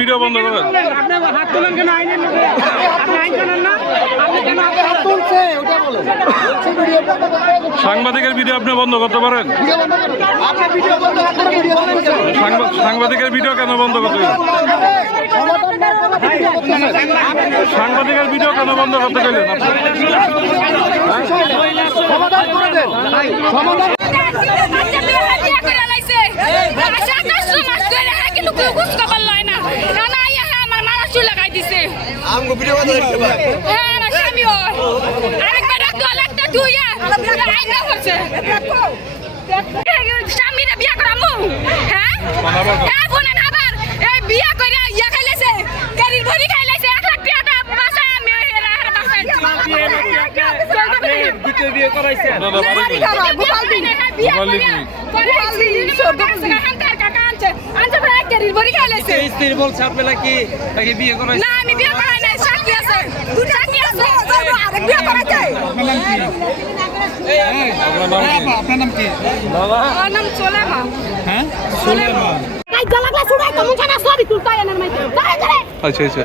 Video বন্ধ করেন। সাংবাদিকের ভিডিও আপনি বন্ধ করতে পারেন? সাংবাদিকের ভিডিও কেন বন্ধ করতে গেলেন? সাংবাদিকের ভিডিও কেন বন্ধ করতে গেলেন? স্বামীরা বিয়া করামু হ্যাঁ বিয়া করে ইয়া খাইলেছে গাড়ির ভরি খাইলেছে 1 লাখ টাকা বাসায় আমি দ্বিতীয় বিয়ে করাইছে স্ত্রী বলছে আপনারা কি বিয়ে করাইছে? না আমি বিয়ে করাই নাই, সাক্ষী আছে, সাক্ষী আছে। আরেক বিয়ে করাইছে। আপনার নাম কি? আমার নাম সোলেমা। হ্যাঁ সোলেমা। কাই গলাগলা ছুড়াই কমন খানা সবই তুলতায় না মাইতে। আচ্ছা আচ্ছা।